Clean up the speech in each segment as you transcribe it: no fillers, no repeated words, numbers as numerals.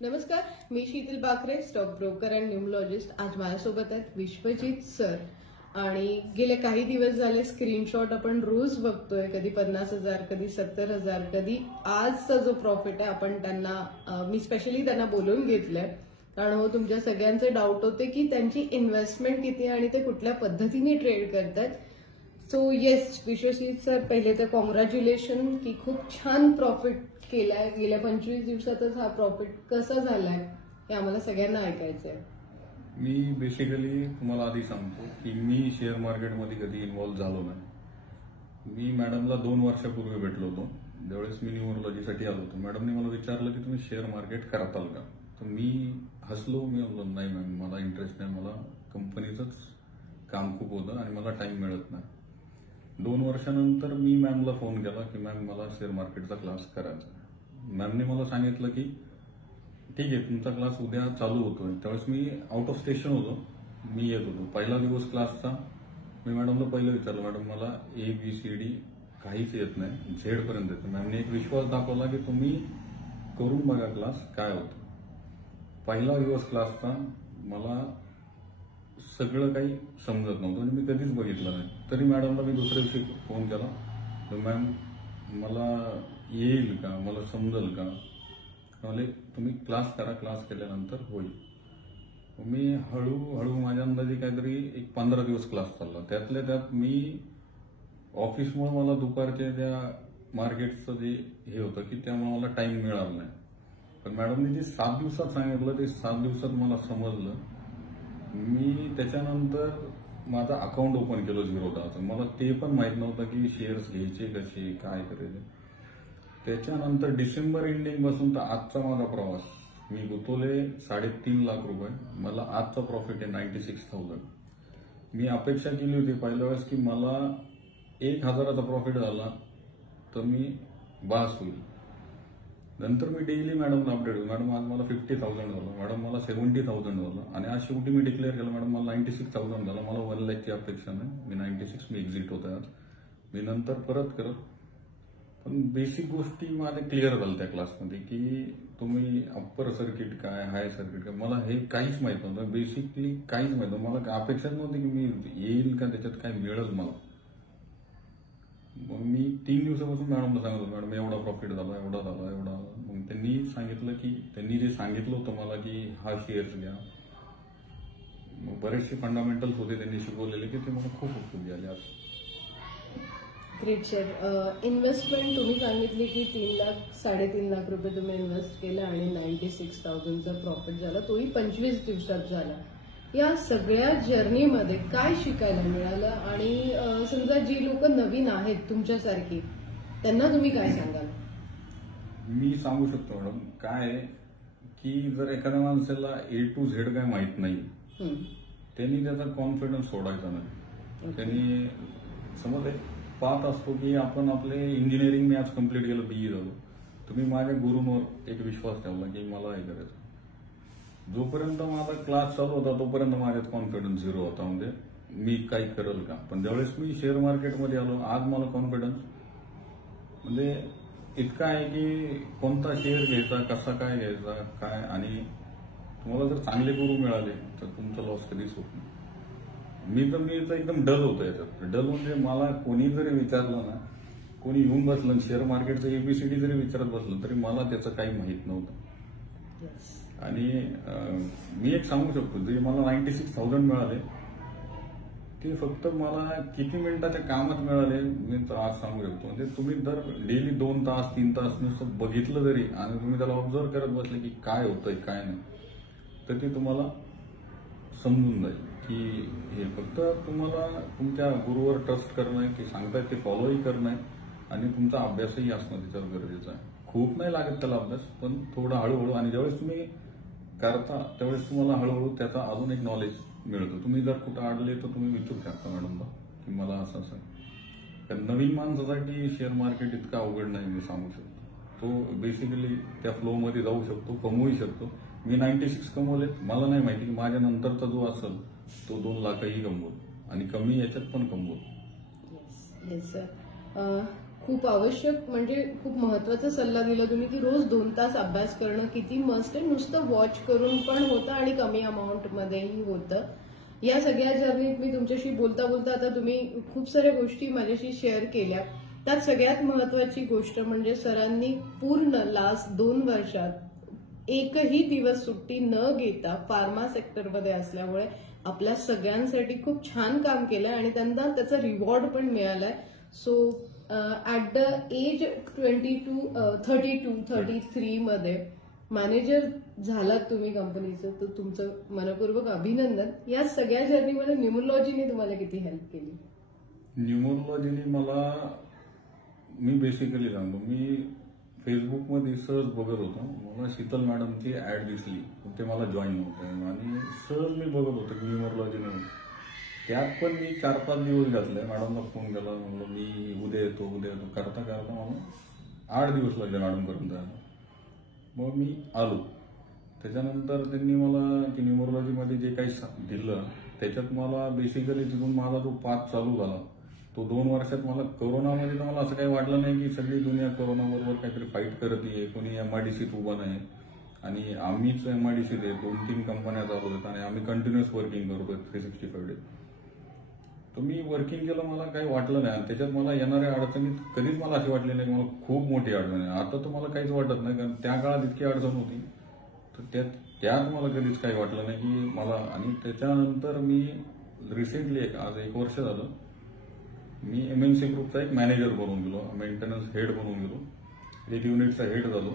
नमस्कार, मी Sheetal Bakre, stockbroker and numerologist. आज माझ्यासोबत आहेत विश्वजित सर. आणि गेले काही दिवस झाले स्क्रीनशॉट आपण रोज बघतोय, कधी 50,000, कधी 70,000, कधी आजचा जो प्रॉफिट आहे आपण त्यांना मी स्पेशली त्यांना बोलवून घेतलंय. कारण हो, तुमच्या सगळ्यांचे डाऊट होते की त्यांची इन्व्हेस्टमेंट किती आणि ते कुठल्या पद्धतीने ट्रेड करतात. सो येस विश्वजित सर, पहिले तर कॉंग्रॅच्युलेशन की खूप छान प्रॉफिट केलाय. गेल्या 25 दिवसातच हा प्रॉफिट कसा झालाय हे आम्हाला सगळ्यांना ऐकायचंय. मी बेसिकली तुम्हाला आधी सांगतो की मी शेअर मार्केटमध्ये कधी इन्व्हॉल्व्ह झालो नाही. मी मॅडमला 2 वर्षापूर्वी भेटलो होतो, ज्यावेळेस मी न्यूमरोलॉजीसाठी आलो होतो. मॅडमने मला विचारलं की तुम्ही शेअर मार्केट करताल का. तर मी हसलो. मी म्हणलो नाही मॅम, मला इंटरेस्ट नाही, मला कंपनीचंच काम खूप होतं आणि मला टाइम मिळत नाही. 2 वर्षानंतर मी मॅमला फोन केला की मॅम, मला शेअर मार्केटचा क्लास करायचा. मॅमने मला सांगितलं की ठीक आहे, तुमचा क्लास उद्या चालू होतोय. त्यावेळेस मी आउट ऑफ स्टेशन होतो, मी येत होतो. पहिला दिवस क्लासचा मी मॅडमला पहिलं विचारलं, मॅडम मला ABCD काहीच येत नाही, झेड पर्यंत येतं. मॅमने एक विश्वास दाखवला की तुम्ही करून बघा क्लास काय होतं. पहिला दिवस क्लासचा मला सगळं काही समजत नव्हतं आणि मी कधीच बघितलं नाही. तरी मॅडमला मी दुसऱ्या दिवशी फोन केला, तर मॅम मला येईल का, मला समजेल का. म्हणजे तुम्ही क्लास करा, क्लास केल्यानंतर होईल. मी हळूहळू माझ्या अंदाजे काहीतरी एक 15 दिवस क्लास चालला. त्यातल्या त्यात मी ऑफिसमुळे मला दुपारच्या त्या मार्केटचं जे हे होतं की त्यामुळे मला टाइम मिळाला नाही. पण मॅडमने जे 7 दिवसात सांगितलं ते 7 दिवसात मला समजलं. मी त्याच्यानंतर माझा अकाउंट ओपन केलं 0 मला ते पण माहित नव्हतं की शेअर्स घ्यायचे कसे, काय करायचे. त्याच्यानंतर डिसेंबर एंडिंग पासून तर आजचा माझा प्रवास, मी गुंतवले 3.5 लाख रुपये. मला आजचा प्रॉफिट आहे 96,000. मी अपेक्षा केली होती पहिल्या वेळेस की मला 1,000चा प्रॉफिट झाला तर मी बास होईल. नंतर मी डेली मॅडमला अपडेट होतो, मॅडम आज मला 50,000 झालं, मॅडम मला 70,000 झालं. आणि आज शेवटी मी डिक्लेअर केलं, मॅडम मला 96,000 झालं, मला 1 लाखची अपेक्षा नाही. मी 96 मी एक्झिट होतोय आज. मी नंतर परत करत. पण बेसिक गोष्टी माझ्या क्लिअर झाल्या त्या क्लासमध्ये की तुम्ही अप्पर सर्किट काय, हाय सर्किट काय, मला हे काहीच माहित नव्हतं. बेसिकली काहीच माहित नव्हतं. मला अपेक्षाच नव्हती की मी येईल का, त्याच्यात काय मिळेल मला. मग मी 3 दिवसापासून मॅडमला सांगत होतो, मॅडम एवढा प्रॉफिट झाला, एवढा झाला, एवढा. मग त्यांनी सांगितलं की त्यांनी जे सांगितलं होतं मला की हा शेअर्स घ्या, मग बरेचसे फंडामेंटल्स होते त्यांनी शिकवलेले की ते मला खूप उपयोगी आले आज. Great sir. इन्व्हेस्टमेंट तुम्ही सांगितली की 3 लाख 3.5 लाख रुपये तुम्ही इन्व्हेस्ट केला आणि 96,000चा प्रॉफिट झाला, तोही 25 दिवसात झाला. या सगळ्या जर्नीमध्ये काय शिकायला मिळालं आणि समजा जी लोक नवीन आहेत तुमच्यासारखी, त्यांना तुम्ही काय सांगाल? मी सांगू शकतो मॅडम, काय की जर एखाद्या माणसाला A to Z काय माहित नाही, त्यांनी त्याचा कॉन्फिडन्स सोडायचा नाही. त्यांनी समज पाहत असतो की आपण आपले इंजिनिअरिंग मी आज कम्प्लीट केलं, BE झालो. तुम्ही माझ्या गुरूंवर एक विश्वास ठेवला की मला हे करायचं. जोपर्यंत माझा क्लास चालू होता तोपर्यंत माझ्यात कॉन्फिडन्स 0 होता, म्हणजे मी काही करेल का. पण ज्यावेळेस मी शेअर मार्केटमध्ये आलो, आज मला कॉन्फिडन्स म्हणजे इतका आहे की कोणता शेअर घ्यायचा, कसा काय घ्यायचा काय. आणि तुम्हाला जर चांगले गुरु मिळाले तर तुमचा लॉस कधीच होत नाही. मी तर एकदम डल होतो याच्यात. डल म्हणजे मला कोणी जरी विचारलं ना, कोणी येऊन बसलं शेअर मार्केटचं ABCD जरी विचारत बसलं तरी मला त्याचं काही माहित नव्हतं. आणि मी एक सांगू शकतो, जे मला 96,000 मिळाले ते फक्त मला किती मिनिटाच्या कामात मिळाले मी तर आज सांगू शकतो. म्हणजे तुम्ही जर डेली 2 तास 3 तास नुसतं बघितलं जरी आणि तुम्ही त्याला ऑब्झर्व करत बसले की काय होतंय काय नाही, तर ते तुम्हाला समजून जाईल की हे फक्त तुम्हाला तुमच्या गुरुवर ट्रस्ट करणं आहे, ते सांगतायत ते फॉलोही करणं आहे आणि तुमचा अभ्यासही असणं त्याच्यावर गरजेचं आहे. खूप नाही लागत त्याला अभ्यास, पण थोडा हळूहळू. आणि ज्यावेळेस तुम्ही करता त्यावेळेस तुम्हाला हळूहळू त्याचा अजून एक नॉलेज मिळतं. तुम्ही जर कुठं अडले तर तुम्ही विचारू शकता मॅडमला की मला असं असं. तर नवीन माणसासाठी शेअर मार्केट इतकं अवघड नाही, मी सांगू शकतो. तो बेसिकली त्या फ्लोमध्ये जाऊ शकतो, कमवूही शकतो. मी 96 कमवले. मला नाही माहिती की माझ्या नंतरचा जो असेल तो 2 लाखही कमवतो आणि कमी याच्यात पण कमवतो. Yes sir. खूप आवश्यक म्हणजे खूप महत्वाचा सल्ला दिला तुम्ही की रोज 2 तास अभ्यास करणं किती मस्त आहे. नुसतं वॉच करून पण होतं आणि कमी अमाऊंटमध्येही होतं. या सगळ्या जर्नीत मी तुमच्याशी बोलता बोलता आता तुम्ही खूप साऱ्या गोष्टी माझ्याशी शेअर केल्या. त्यात सगळ्यात महत्वाची गोष्ट म्हणजे सरांनी पूर्ण लास्ट 2 वर्षात एकही दिवस सुट्टी न घेता फार्मा सेक्टरमध्ये असल्यामुळे आपल्या सगळ्यांसाठी खूप छान काम केलंय आणि त्यांना त्याचा रिवॉर्ड पण मिळालाय. सो ऍट द एज 33 मध्ये मॅनेजर झालात तुम्ही कंपनीचं, तर तुमचं मनपूर्वक अभिनंदन. या सगळ्या जर्नीमध्ये न्यूमरोलॉजीने तुम्हाला किती हेल्प केली? न्यूमरोलॉजीने मी बेसिकली सांगतो, मी फेसबुकमध्ये सहज बघत होतो, मला शीतल मॅडमची ऍड दिसली, ते मला जॉईन होते आणि सहज मी बघत होतो की न्यूमरोलॉजीने. त्यात पण मी 4-5 दिवस घातले. मॅडमला फोन केला, म्हणलं मी उद्या येतो करता करता मला 8 दिवस लागले मॅडम करून जायला. मग मी आलो. त्याच्यानंतर त्यांनी मला की न्यूमरोलॉजीमध्ये जे काही दिलं त्याच्यात मला बेसिकली तिथून माझा जो पाथ चालू झाला तो 2 वर्षात मला कोरोनामध्ये तर मला असं काही वाटलं नाही की सगळी दुनिया कोरोनाबरोबर काहीतरी फाईट करत आहे, कोणी एमआयडीसीत उभा नाही आणि आम्हीच एमआयडीसीत आहे. 2-3 कंपन्या चालू आहेत आणि आम्ही कंटिन्युअस वर्किंग करतोय 365 डेज. तर मी वर्किंग केलं, मला काही वाटलं नाही आणि त्याच्यात मला येणाऱ्या अडचणीत कधीच मला अशी वाटली नाही की मला खूप मोठी अडचण आहे. आता तर मला काहीच वाटत नाही, कारण त्या काळात इतकी अडचण होती तर त्यात मला कधीच काही वाटलं नाही की मला. आणि त्याच्यानंतर मी रिसेंटली आज 1 वर्ष झालं मी एमएनसी ग्रुपचा एक मॅनेजर बनून गेलो, मेंटेनन्स हेड बनून गेलो, एक युनिटचा हेड झालो.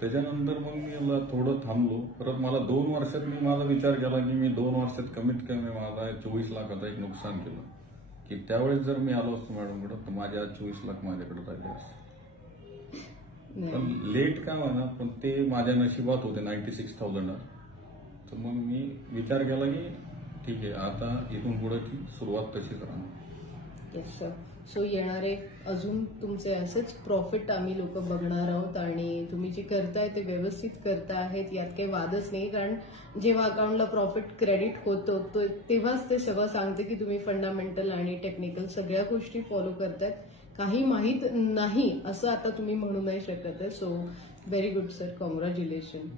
त्याच्यानंतर मग मी थोडं थांबलो. परत मला 2 वर्षात मी माझा विचार केला की मी 2 वर्षात कमीत कमी माझा 24 लाखाचा एक नुकसान केलं, की त्यावेळेस जर मी आलो असतो मॅडमकडे तर माझे आज 24 लाख माझ्याकडे राहिले असते. पण लेट का म्हणा, पण ते माझ्या नशिबात होते 96,000. तर मग मी विचार केला की ठीक आहे, आता इथून पुढे की सुरुवात तशीच राहणार. Yes sir. सो येणारे अजून तुमचे असेच प्रॉफिट आम्ही लोक बघणार आहोत आणि तुम्ही जे करताय ते व्यवस्थित करता आहेत, यात काही वादच नाही. कारण जेव्हा अकाउंटला प्रॉफिट क्रेडिट होतो तेव्हाच ते सगळं सांगते की तुम्ही फंडामेंटल आणि टेक्निकल सगळ्या गोष्टी फॉलो करतायत. काही माहीत नाही असं आता तुम्ही म्हणू नाही शकत आहे. So very good sir, congratulation.